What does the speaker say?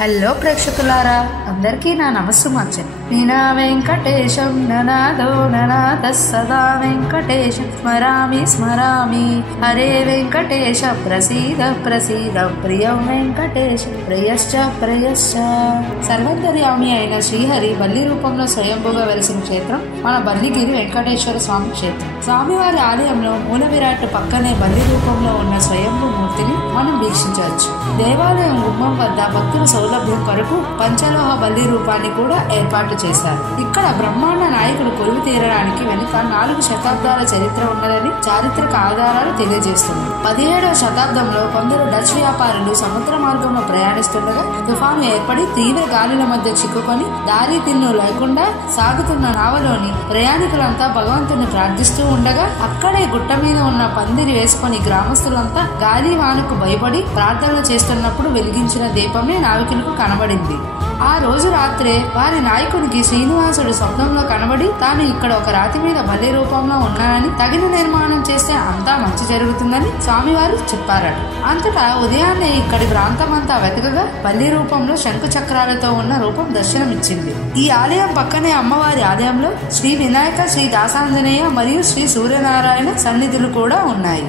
Hello ప్రేక్షకులారా, అందరికీ నా నమస్సుమార్చన. నీనా వెంకటేశం ననాదో ననాద సదా వెంకటేశం స్మరామి స్మరామి. హరే వెంకటేశ ప్రసీద ప్రసీద ప్రియం వెంకటేశ ప్రియశ్చ ప్రియశ్చ. సర్వంతర్యామి అయిన శ్రీహరి బల్లి రూపంలో స్వయంభుగా వెలిసిన క్షేత్రం మన బల్లిగిరి వెంకటేశ్వర స్వామి క్షేత్రం. స్వామివారి ఆలయంలో మూల విరాట్ పక్కనే బల్లి రూపంలో ఉన్న స్వయంభు మూర్తిని మనం వీక్షించవచ్చు. దేవాలయం గుమ్మం వద్ద భక్తుల సౌలభ్యం కొరకు పంచలోహ బల్లి రూపాన్ని కూడా ఏర్పాటు చేశారు. ఇక్కడ బ్రహ్మాండ నాయకుడు కొలువు తీరడానికి వెనుక 4 శతాబ్దాల చరిత్ర ఉన్నదని చారిత్రక ఆధారాలు తెలియజేస్తున్నాయి. 17వ శతాబ్దంలో కొందరు డచ్ వ్యాపారులు సముద్ర మార్గంలో ప్రయాణిస్తుండగా తుఫాను ఏర్పడి తీవ్ర గాలుల మధ్య చిక్కుకొని దారి తిన్ను లేకుండా సాగుతున్న నావలోని ప్రయాణికులంతా భగవంతుని ప్రార్థిస్తూ ఉండగా అక్కడే గుట్ట మీద ఉన్న పందిరి వేసుకుని గ్రామస్తులంతా గాలి వానకు భయపడి ప్రార్థనలు చేస్తున్నప్పుడు వెలిగించిన దీపమే నావికులకు కనబడింది. ఆ రోజు రాత్రే వారి నాయకునికి శ్రీనివాసుడు స్వప్నంలో కనబడి తాను ఇక్కడ ఒక రాతి మీద బల్లి రూపంలో ఉన్నానని, తగిన నిర్మాణం చేస్తే అంతా మంచి జరుగుతుందని స్వామివారు చెప్పారట. అంతటా ఉదయాన్నే ఇక్కడి ప్రాంతమంతా వెతకగా బల్లి రూపంలో శంకు చక్రాలతో ఉన్న రూపం దర్శనమిచ్చింది. ఈ ఆలయం పక్కనే అమ్మవారి ఆలయంలో శ్రీ వినాయక, శ్రీ దాసాంజనేయ మరియు శ్రీ సూర్యనారాయణ సన్నిధులు కూడా ఉన్నాయి.